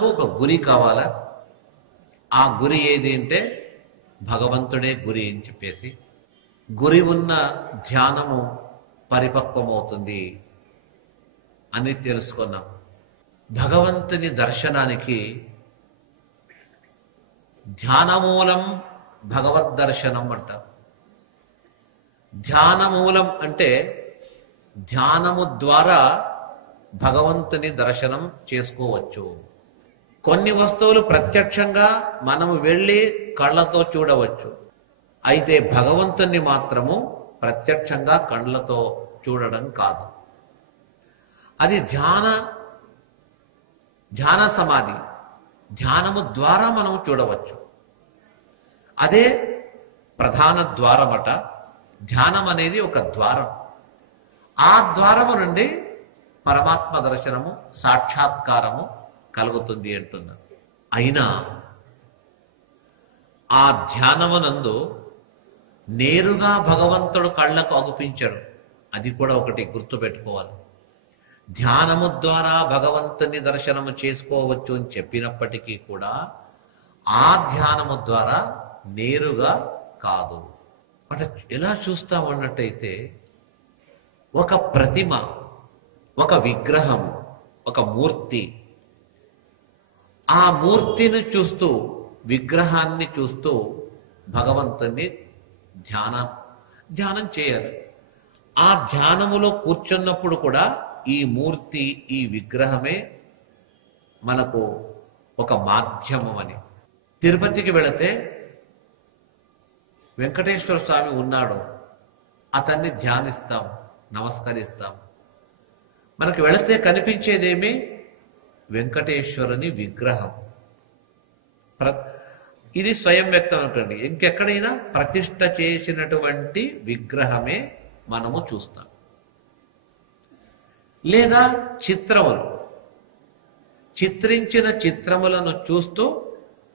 మనకు ఒక గురి కావాలా? ఆ గురి ఏది అంటే భగవంతుడే గురి అని చెప్పేసి, గురి ఉన్న ధ్యానము పరిపక్వమవుతుంది అని తెలుసుకున్నాం. భగవంతుని దర్శనానికి ధ్యానమూలం భగవద్దర్శనం అంటారు. ధ్యానమూలం అంటే ధ్యానము ద్వారా భగవంతుని దర్శనం చేసుకోవచ్చు. కొన్ని వస్తువులు ప్రత్యక్షంగా మనము వెళ్ళి కళ్ళతో చూడవచ్చు, అయితే భగవంతుని మాత్రము ప్రత్యక్షంగా కళ్ళతో చూడడం కాదు. అది ధ్యాన సమాధి, ధ్యానము ద్వారా మనం చూడవచ్చు. అదే ప్రధాన ద్వారమట. ధ్యానం అనేది ఒక ద్వారం. ఆ ద్వారము నుండి పరమాత్మ దర్శనము, సాక్షాత్కారము కలుగుతుంది అంటున్నారు. అయినా ఆ ధ్యానమునందు నేరుగా భగవంతుడు కళ్ళకు అగుపించడు. అది కూడా ఒకటి గుర్తుపెట్టుకోవాలి. ధ్యానము ద్వారా భగవంతుని దర్శనము చేసుకోవచ్చు అని చెప్పినప్పటికీ కూడా ఆ ధ్యానము ద్వారా నేరుగా కాదు. అంటే ఎలా చూస్తాం అన్నట్టయితే, ఒక ప్రతిమ, ఒక విగ్రహం, ఒక మూర్తి, ఆ మూర్తిని చూస్తూ, విగ్రహాన్ని చూస్తూ భగవంతుని ధ్యానం చేయాలి. ఆ ధ్యానములో కూర్చున్నప్పుడు కూడా ఈ మూర్తి, ఈ విగ్రహమే మనకు ఒక మాధ్యమం అని. తిరుపతికి వెళితే వెంకటేశ్వర స్వామి ఉన్నాడు, అతన్ని ధ్యానిస్తాం, నమస్కరిస్తాం. మనకు వెళితే కనిపించేదేమి? వెంకటేశ్వరుని విగ్రహం. ఇది స్వయం వ్యక్తం అనుకోండి. ఇంకెక్కడైనా ప్రతిష్ఠ చేసినటువంటి విగ్రహమే మనము చూస్తాం. లేదా చిత్రములు, చిత్రించిన చిత్రములను చూస్తూ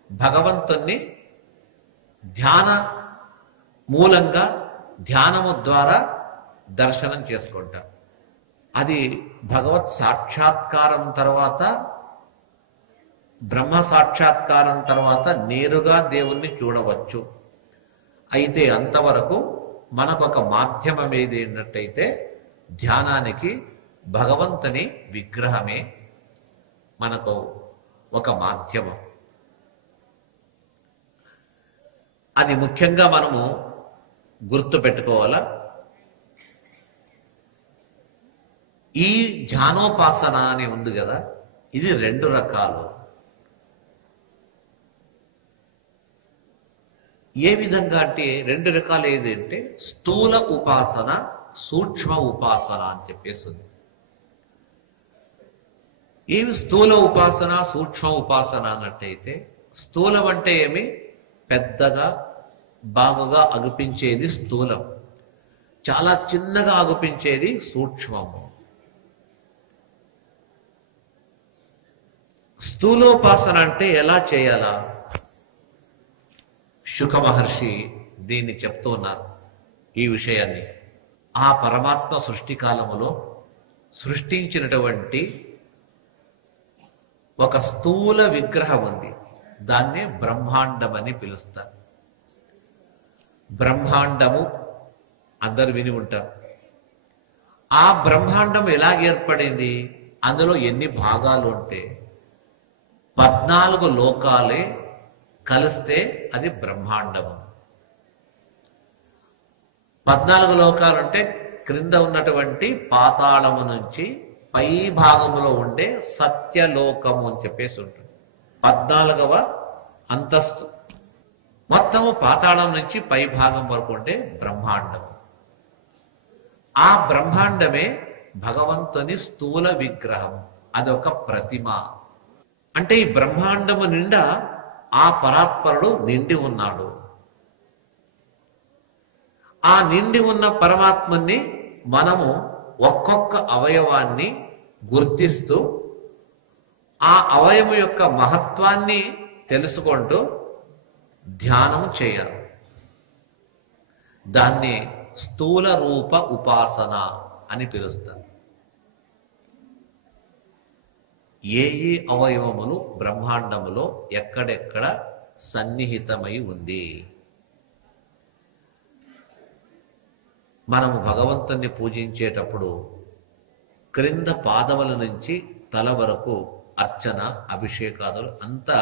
భగవంతుణ్ణి ధ్యాన మూలంగా, ధ్యానము ద్వారా దర్శనం చేసుకుంటాం. అది భగవత్ సాక్షాత్కారం తర్వాత, బ్రహ్మ సాక్షాత్కారం తర్వాత నేరుగా దేవుణ్ణి చూడవచ్చు. అయితే అంతవరకు మనకు ఒక మాధ్యమం ఏది అన్నట్టయితే, ధ్యానానికి భగవంతుని విగ్రహమే మనకు ఒక మాధ్యమం. అది ముఖ్యంగా మనము గుర్తు పెట్టుకోవాలా. ఈ ధ్యానోపాసన అని ఉంది కదా, ఇది 2 రకాలు. ఏ విధంగా అంటే 2 రకాలు ఏదంటే స్థూల ఉపాసన, సూక్ష్మ ఉపాసన అని చెప్పేసింది. ఏమి స్థూల ఉపాసన, సూక్ష్మ ఉపాసన అన్నట్టయితే, స్థూలం అంటే ఏమి? పెద్దగా బాగుగా అగుపించేది స్థూలం, చాలా చిన్నగా అగుపించేది సూక్ష్మము. స్థూలోపాసన అంటే ఎలా చేయాలా? శుక మహర్షి దీన్ని చెప్తూ ఉన్నారు ఈ విషయాన్ని. ఆ పరమాత్మ సృష్టి కాలములో సృష్టించినటువంటి ఒక స్థూల విగ్రహం ఉంది, దాన్నే బ్రహ్మాండం అని పిలుస్తారు. బ్రహ్మాండము అందరు విని ఉంటారు. ఆ బ్రహ్మాండం ఎలాగ ఏర్పడింది? అందులో ఎన్ని భాగాలు ఉంటే 14 లోకాలే కలిస్తే అది బ్రహ్మాండము. 14 లోకాలు అంటే క్రింద ఉన్నటువంటి పాతాళము నుంచి పై భాగంలో ఉండే సత్యలోకము అని చెప్పేసి ఉంటుంది. 14వ అంతస్తు, మొత్తము పాతాళం నుంచి పై భాగం వరకు ఉండే బ్రహ్మాండం. ఆ బ్రహ్మాండమే భగవంతుని స్థూల విగ్రహం. అదొక ప్రతిమ. అంటే ఈ బ్రహ్మాండము నిండా ఆ పరాత్పరుడు నిండి ఉన్నాడు. ఆ నిండి ఉన్న పరమాత్మని మనము ఒక్కొక్క అవయవాన్ని గుర్తిస్తూ ఆ అవయవం యొక్క మహత్వాన్ని తెలుసుకుంటూ ధ్యానం చేయాలి. దాన్ని స్థూల రూప ఉపాసన అని పిలుస్తారు. ఏ ఏ అవయవములు బ్రహ్మాండములో ఎక్కడెక్కడ సన్నిహితమై ఉంది. మనము భగవంతుణ్ణి పూజించేటప్పుడు క్రింద పాదముల నుంచి తల వరకు అర్చన, అభిషేకాదులు అంతా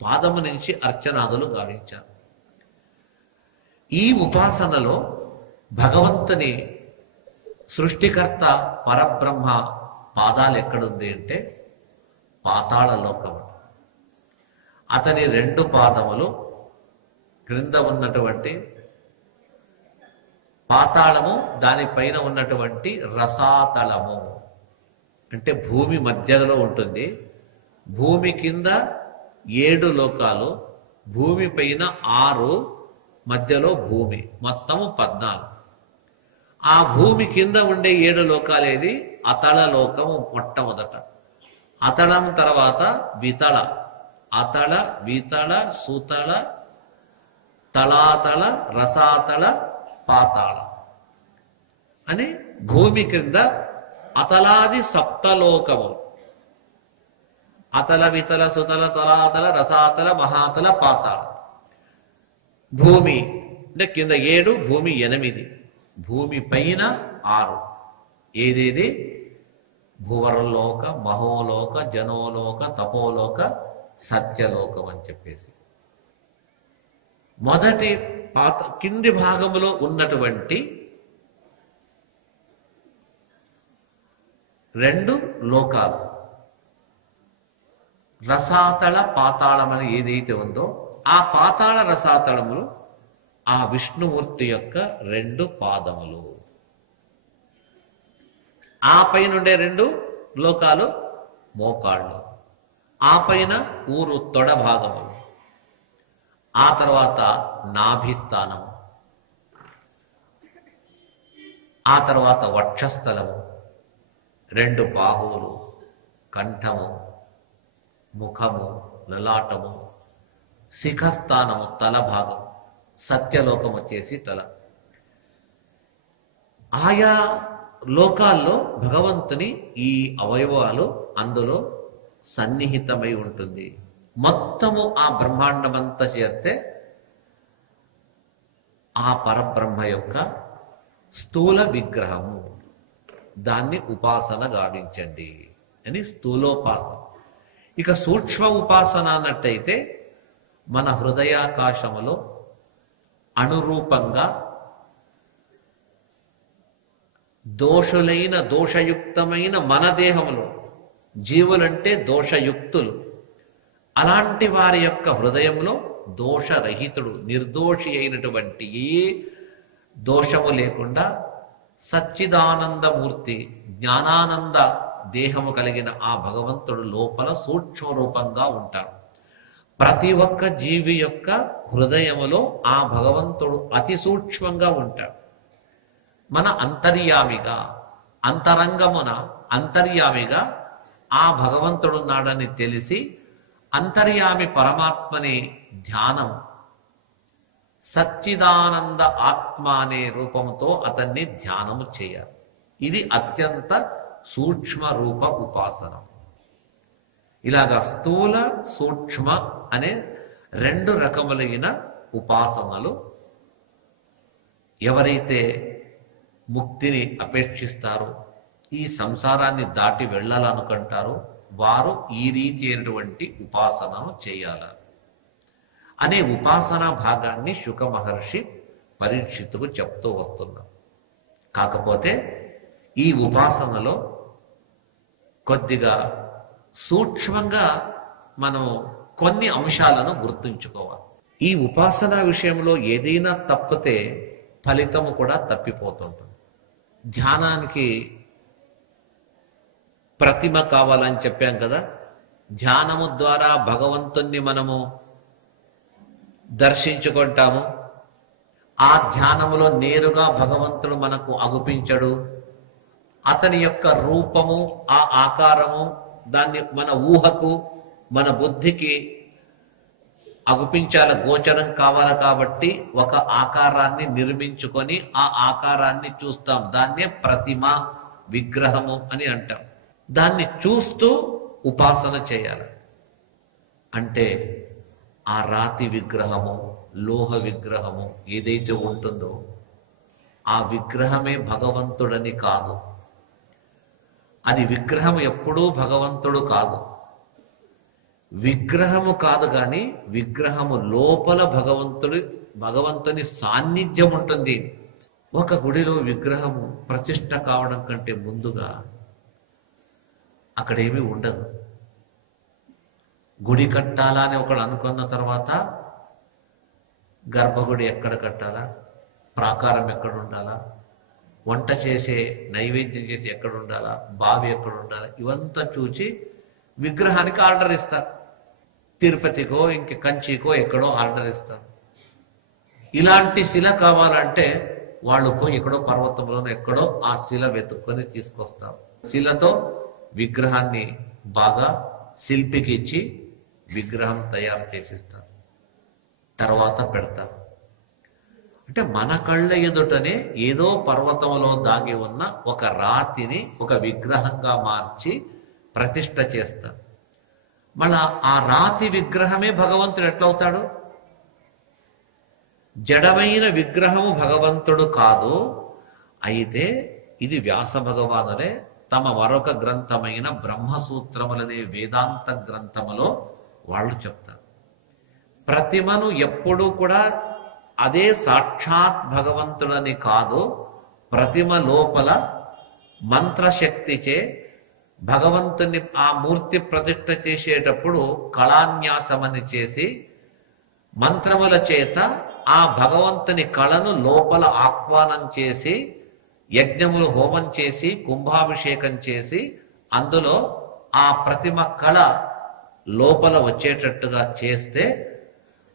పాదము నుంచి అర్చనాదులు గావించారు. ఈ ఉపాసనలో భగవంతుని సృష్టికర్త పరబ్రహ్మ పాదాలు ఎక్కడుంది అంటే పాతాళ లోకం. అతని 2 పాదములు క్రింద ఉన్నటువంటి పాతాళము, దానిపైన ఉన్నటువంటి రసాతళము అంటే భూమి మధ్యలో ఉంటుంది. భూమి కింద 7 లోకాలు, భూమి పైన 6, మధ్యలో భూమి, మొత్తము 14. ఆ భూమి కింద ఉండే 7 లోకాలేది అతళ లోకము మొట్టమొదట. అతళం తర్వాత వితళ, అతళ, వితళ, సుతళ, తళాతళ, రసాతళ, పాతాళ అని భూమి క్రింద అతలాది 7 లోకములు. అతల, వితల, సుతల, తలాతల, రసాతల, మహాతల, పాతాళ. భూమి అంటే కింద 7, భూమి 8, భూమి పైన 6. ఏదేది? భువర్లోక, మహోలోక, జనోలోక, తపోలోక, సత్యలోకం అని చెప్పేసి మొదటి కింది భాగములో ఉన్నటువంటి 2 లోకాలు రసాతళ, పాతాళం అని ఏదైతే ఉందో ఆ పాతాళ రసాతళములు ఆ విష్ణుమూర్తి యొక్క 2 పాదములు. ఆ పైన ఉండే 2 లోకాలు మోకాళ్ళు, ఆ పైన ఊరు తొడ భాగములు, ఆ తర్వాత నాభిస్థానము, ఆ తర్వాత వక్షస్థలము, 2 బాహువులు, కంఠము, ముఖము, లలాటము, శిఖస్థానము, తల భాగం, సత్యలోకం వచ్చేసి తల. ఆయా లోకాల్లో భగవంతుని ఈ అవయవాలు అందులో సన్నిహితమై ఉంటుంది. మొత్తము ఆ బ్రహ్మాండమంతా చేరితే ఆ పరబ్రహ్మ యొక్క స్థూల విగ్రహము, దాన్ని ఉపాసన గావించండి అని స్థూలోపాసన. ఇక సూక్ష్మ ఉపాసన అన్నట్టయితే మన హృదయాకాశములో అనురూపంగా దోషయుక్తమైన మన దేహంలో, జీవులంటే దోషయుక్తులు, అలాంటి వారి యొక్క హృదయంలో దోషరహితుడు, నిర్దోషి అయినటువంటి ఏ దోషము లేకుండా సచ్చిదానందమూర్తి, జ్ఞానానంద దేహము కలిగిన ఆ భగవంతుడు లోపల సూక్ష్మ రూపంగా ఉంటాడు. ప్రతి ఒక్క జీవి యొక్క హృదయములో ఆ భగవంతుడు అతి సూక్ష్మంగా ఉంటాడు. మన అంతర్యామిగా, అంతరంగమున అంతర్యామిగా ఆ భగవంతుడున్నాడని తెలిసి అంతర్యామి పరమాత్మని ధ్యానం, సచ్చిదానంద ఆత్మ అనే రూపంతో అతన్ని ధ్యానము చేయాలి. ఇది అత్యంత సూక్ష్మ రూప ఉపాసన. ఇలాగా స్థూల, సూక్ష్మ అనే 2 రకములైన ఉపాసనలు ఎవరైతే ముక్తిని అపేక్షిస్తారో, ఈ సంసారాన్ని దాటి వెళ్ళాలనుకుంటారో వారు ఈ రీతి అయినటువంటి ఉపాసనను చేయాలి అనే ఉపాసనా భాగాన్ని శుక మహర్షి పరీక్షితుకు చెప్తూ వస్తున్నారు. కాకపోతే ఈ ఉపాసనలో కొద్దిగా సూక్ష్మంగా మనం కొన్ని అంశాలను గుర్తుంచుకోవాలి. ఈ ఉపాసన విషయంలో ఏదైనా తప్పితే ఫలితము కూడా తప్పిపోతుంటుంది. ధ్యానానికి ప్రతిమ కావాలని చెప్పాం కదా. ధ్యానము ద్వారా భగవంతుణ్ణి మనము దర్శించుకుంటాము. ఆ ధ్యానములో నేరుగా భగవంతుడు మనకు అగుపించడు. అతని యొక్క రూపము, ఆ ఆకారము దాన్ని మన ఊహకు, మన బుద్ధికి అగుపించాల, గోచరం కావాలి. కాబట్టి ఒక ఆకారాన్ని నిర్మించుకొని ఆ ఆకారాన్ని చూస్తాం. దాన్నే ప్రతిమ, విగ్రహము అని అంటాం. దాన్ని చూస్తూ ఉపాసన చేయాలి. అంటే ఆ రాతి విగ్రహము, లోహ విగ్రహము ఏదైతే ఉంటుందో ఆ విగ్రహమే భగవంతుడని కాదు. అది విగ్రహం ఎప్పుడూ భగవంతుడు కాదు. విగ్రహము కాదు కానీ విగ్రహము లోపల భగవంతుని సాన్నిధ్యం ఉంటుంది. ఒక గుడిలో విగ్రహము ప్రతిష్ఠ కావడం కంటే ముందుగా అక్కడేమీ ఉండదు. గుడి కట్టాలా అని ఒకడు అనుకున్న తర్వాత గర్భగుడి ఎక్కడ కట్టాలా, ప్రాకారం ఎక్కడ ఉండాలా, వంట చేసే నైవేద్యం చేసి ఎక్కడ ఉండాలా, బావి ఎక్కడ ఉండాలా, ఇవంతా చూచి విగ్రహానికి ఆర్డర్ ఇస్తారు. తిరుపతికో ఇంక కంచికో ఎక్కడో ఆర్డర్ ఇస్తారు. ఇలాంటి శిల కావాలంటే వాళ్ళు పోయి ఎక్కడో పర్వతంలోనో ఎక్కడో ఆ శిల వెతుక్కొని తీసుకొస్తారు. శిలతో విగ్రహాన్ని బాగా శిల్పికి ఇచ్చి విగ్రహం తయారు చేసిస్తారు, తర్వాత పెడతారు. అంటే మన కళ్ళ ఎదుటనే ఏదో పర్వతంలో దాగి ఉన్న ఒక రాతిని ఒక విగ్రహంగా మార్చి ప్రతిష్ఠ చేస్తారు. మళ్ళా ఆ రాతి విగ్రహమే భగవంతుడు ఎట్లవుతాడు? జడమైన విగ్రహము భగవంతుడు కాదు. అయితే ఇది వ్యాస భగవానులే తమ మరొక గ్రంథమైన బ్రహ్మసూత్రములనే వేదాంత గ్రంథములో వాళ్ళు చెప్తారు. ప్రతిమను ఎప్పుడూ కూడా అదే సాక్షాత్ భగవంతుడని కాదు, ప్రతిమ లోపల మంత్రశక్తిచే భగవంతుని ఆ మూర్తి ప్రతిష్ఠ చేసేటప్పుడు కళాన్యాసమని చేసి మంత్రముల చేత ఆ భగవంతుని కళను లోపల ఆహ్వానం చేసి యజ్ఞములు హోమం చేసి కుంభాభిషేకం చేసి అందులో ఆ ప్రతిమ కళ లోపల వచ్చేటట్టుగా చేస్తే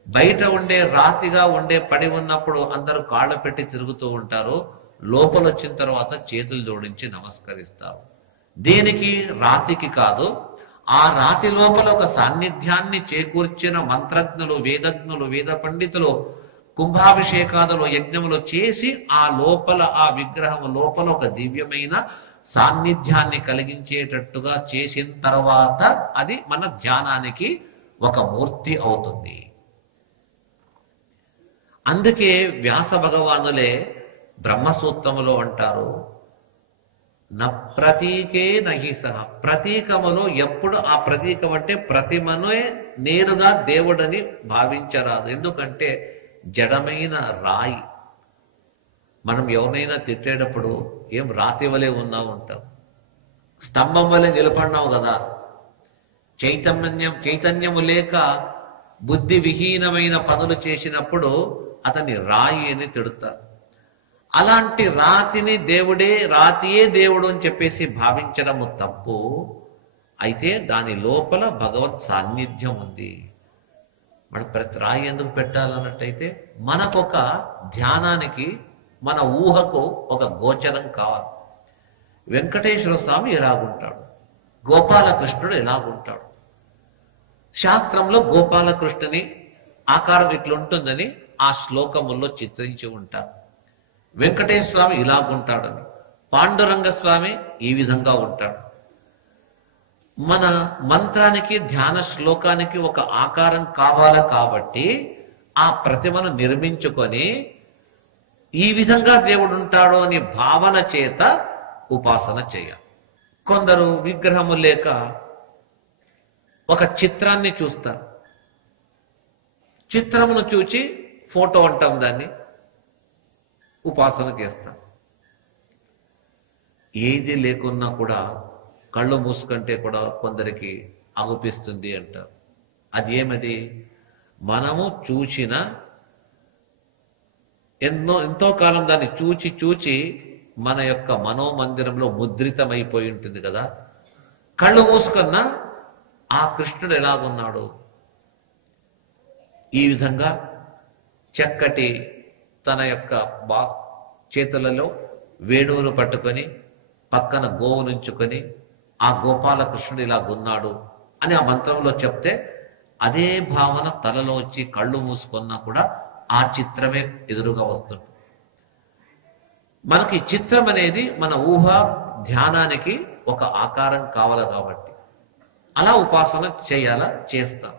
బయట ఉండే రాతిగా ఉండే పడి ఉన్నప్పుడు అందరూ కాళ్ళ పెట్టి తిరుగుతూ ఉంటారు. లోపల వచ్చిన తర్వాత చేతులు జోడించి నమస్కరిస్తారు. దేనికి? రాతికి కాదు. ఆ రాతి లోపల ఒక సాన్నిధ్యాన్ని చేకూర్చిన మంత్రజ్ఞులు, వేదజ్ఞులు, వేద పండితులు కుంభాభిషేకాదులు యజ్ఞములు చేసి ఆ లోపల ఆ విగ్రహం లోపల ఒక దివ్యమైన సాన్నిధ్యాన్ని కలిగించేటట్టుగా చేసిన తర్వాత అది మన ధ్యానానికి ఒక మూర్తి అవుతుంది. అందుకే వ్యాస భగవానులే బ్రహ్మసూత్రములో అంటారు, ప్రతీకే నహి సహ. ప్రతీకములో ఎప్పుడు ఆ ప్రతీకం అంటే ప్రతిమనే నేరుగా దేవుడని భావించరాదు. ఎందుకంటే జడమైన రాయి. మనం ఎవరినైనా తిట్టేటప్పుడు ఏం రాతి వలె ఉన్నావు అంటాం, స్తంభం వలె నిలబడినావు కదా. చైతన్యము లేక బుద్ధి విహీనమైన పనులు చేసినప్పుడు అతన్ని రాయి అని తిడుతారు. అలాంటి రాతిని దేవుడే, రాతియే దేవుడు అని చెప్పేసి భావించడము తప్పు. అయితే దాని లోపల భగవత్ సాన్నిధ్యం ఉంది. మన ప్రతి రాయి ఎందుకు పెట్టాలన్నట్టయితే మనకొక ధ్యానానికి, మన ఊహకు ఒక గోచరం కావాలి. వెంకటేశ్వర స్వామి ఎలాగుంటాడు, గోపాలకృష్ణుడు ఎలాగుంటాడు. శాస్త్రంలో గోపాలకృష్ణుని ఆకారం ఇట్లుంటుందని ఆ శ్లోకముల్లో చిత్రించి ఉంటారు. వెంకటేశ్వర స్వామి ఇలాగుంటాడని, పాండురంగ స్వామి ఈ విధంగా ఉంటాడు. మన మంత్రానికి, ధ్యాన శ్లోకానికి ఒక ఆకారం కావాలి కాబట్టి ఆ ప్రతిమను నిర్మించుకొని ఈ విధంగా దేవుడు ఉంటాడు అని భావన చేత ఉపాసన చేయాలి. కొందరు విగ్రహము లేక ఒక చిత్రాన్ని చూస్తారు. చిత్రమును చూచి ఫోటో అంటాం, దాన్ని ఉపాసన చేస్తాం. ఏది లేకున్నా కూడా కళ్ళు మూసుకుంటే కూడా కొందరికి అగుపిస్తుంది అంటారు. అది ఏమది? మనము చూచిన ఎంతో కాలం దాన్ని చూచి మన యొక్క మనోమందిరంలో ముద్రితమైపోయి ఉంటుంది కదా. కళ్ళు మూసుకున్నా ఆ కృష్ణుడు ఎలాగున్నాడు, ఈ విధంగా చక్కటి తన యొక్క చేతులలో వేణువును పట్టుకొని పక్కన గోవునుంచుకొని ఆ గోపాలకృష్ణుడు ఇలాగున్నాడు అని ఆ మంత్రంలో చెప్తే అదే భావన తలలో వచ్చి కళ్ళు మూసుకున్నా కూడా ఆ చిత్రమే ఎదురుగా వస్తుంది. మనకి చిత్రం అనేది మన ఊహ ధ్యానానికి ఒక ఆకారం కావాలి కాబట్టి అలా ఉపాసన చేయాలా, చేస్తాం.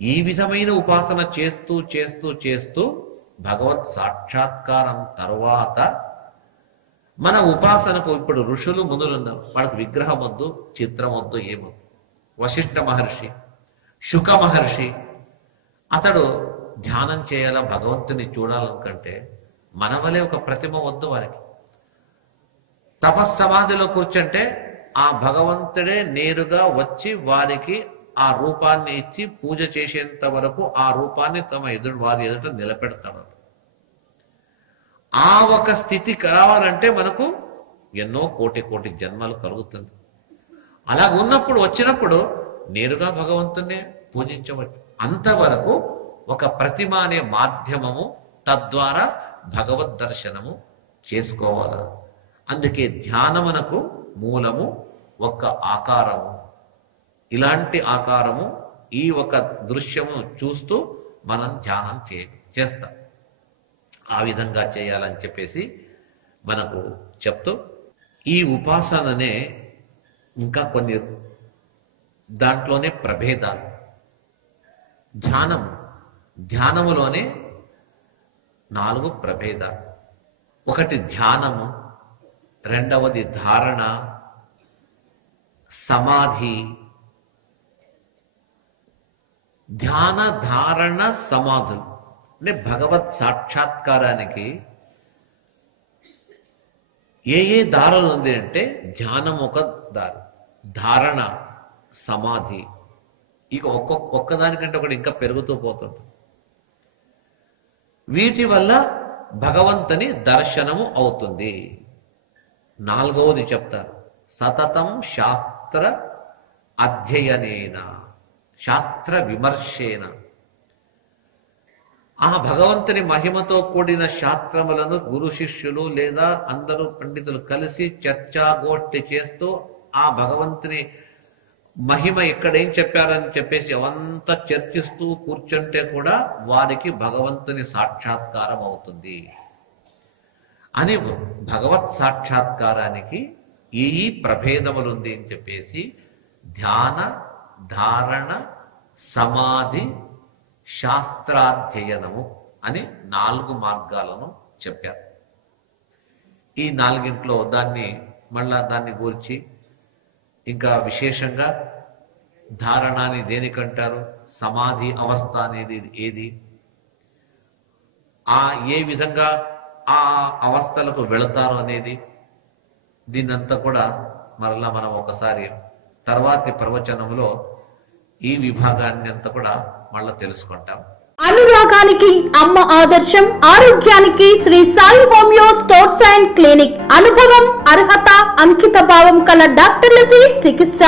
ఈ విధమైన ఉపాసన చేస్తూ చేస్తూ చేస్తూ భగవత్ సాక్షాత్కారం తర్వాత మన ఉపాసనకు ఇప్పుడు ఋషులు మునులున్నారు, వాళ్ళకు విగ్రహం వద్దు, చిత్రం వద్దు, ఏమొద్దు. వశిష్ఠ మహర్షి, శుక మహర్షి, అతడు ధ్యానం చేయాలా, భగవంతుని చూడాలనుకంటే మన వలె ఒక ప్రతిమ వద్దు వారికి. తపస్సమాధిలో కూర్చుంటే ఆ భగవంతుడే నేరుగా వచ్చి వారికి ఆ రూపాన్ని ఇచ్చి పూజ చేసేంత వరకు ఆ రూపాన్ని తమ వారి ఎదుట నిలబెడతాడు. ఆ ఒక స్థితి రావాలంటే మనకు ఎన్నో కోటి కోటి జన్మలు కలుగుతుంది. అలా ఉన్నప్పుడు వచ్చినప్పుడు నేరుగా భగవంతునే పూజించవచ్చు. అంతవరకు ఒక ప్రతిమ అనే మాధ్యమము, తద్వారా భగవద్ దర్శనము చేసుకోవాలి. అందుకే ధ్యానమునకు మూలము ఒక ఆకారము. ఇలాంటి ఆకారము, ఈ ఒక దృశ్యము చూస్తూ మనం ధ్యానం చేస్తాం. ఆ విధంగా చేయాలని చెప్పేసి మనకు చెప్తూ, ఈ ఉపాసననే ఇంకా కొన్ని దాంట్లోనే ప్రభేదాలు. ధ్యానములోనే 4 ప్రభేదాలు. ఒకటి ధ్యానము, రెండవది ధారణ, సమాధి. ధ్యాన, ధారణ, సమాధులు అంటే భగవత్ సాక్షాత్కారానికి ఏ దారులు ఉంది అంటే ధ్యానం ఒక దారి, ధారణ, సమాధి, ఇక ఒక్కదానికంటే ఒకటి ఇంకా పెరుగుతూ పోతుంది. వీటి వల్ల భగవంతుని దర్శనము అవుతుంది. 4వది చెప్తారు, సతతం శాస్త్ర అధ్యయనేన, శాస్త్ర విమర్శేన. ఆ భగవంతుని మహిమతో కూడిన శాస్త్రములను గురు శిష్యులు లేదా అందరూ పండితులు కలిసి చర్చాగోష్ఠి చేస్తూ ఆ భగవంతుని మహిమ ఎక్కడేం చెప్పారని చెప్పేసి అవంతా చర్చిస్తూ కూర్చుంటే కూడా వారికి భగవంతుని సాక్షాత్కారం అవుతుంది అని. భగవత్ సాక్షాత్కారానికి ఈ ప్రభేదములుంది అని చెప్పేసి ధ్యాన, ధారణ, సమాధి, శాస్త్రాధ్యయనము అని 4 మార్గాలను చెప్పారు. ఈ 4ంట్లో దాన్ని గురించి ఇంకా విశేషంగా ధారణాన్ని దేనికంటారు, సమాధి అవస్థ అనేది ఏది, ఏ విధంగా ఆ అవస్థలకు వెళతారు అనేది, దీన్నంతా కూడా మరలా మనం ఒకసారి తర్వాతి ప్రవచనంలో ఈ విభాగాన్ని అంతా కూడా మళ్ళా తెలుసుకుంటాం. అనురాగానికి అమ్మ ఆదర్శం, ఆరోగ్యానికి Shri Sai homeo stores and clinic. అనుభవం, అర్హత, అంకిత భావం కల డాక్టర్లచే చికిత్స.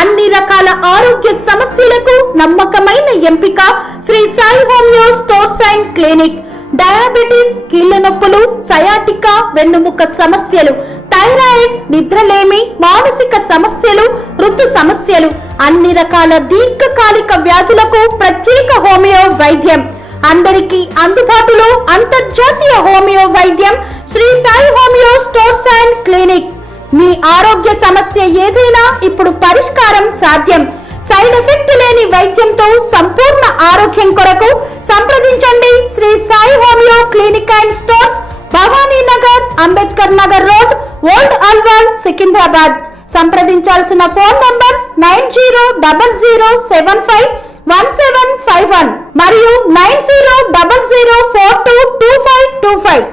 అన్ని రకాల ఆరోగ్య సమస్యలకు నమ్మకమైన ఎంపిక Shri Sai homeo stores and clinic. Diabetes, కీళ్ల నొప్పులు, సయాటికా, వెన్నుముక సమస్యలు, థైరాయిడ్, నిద్రలేమి, మానసిక సమస్యలు, ఋతు సమస్యలు, అన్ని రకాల దీర్ఘకాలిక వ్యాధులకు ప్రత్యేక హోమియో వైద్యం. అందరికీ అందుబాటులో అంతర్జాతీయ హోమియో వైద్యం Sri Sai homeo stores and clinic. మీ ఆరోగ్య సమస్య ఏదైనా ఇప్పుడు పరిష్కారం సాధ్యం. సైడ్ ఎఫెక్ట్ లేని వైద్యంతో సంపూర్ణ ఆరోగ్యం కొరకు సంప్రదించండి Sri Sai homeo clinic and stores, Bhavani Nagar, Ambedkar Nagar road, old Alwal, Secunderabad. సంప్రదించాల్సిన ఫోన్ నంబర్స్ 9000751751 మరియు 9000422525.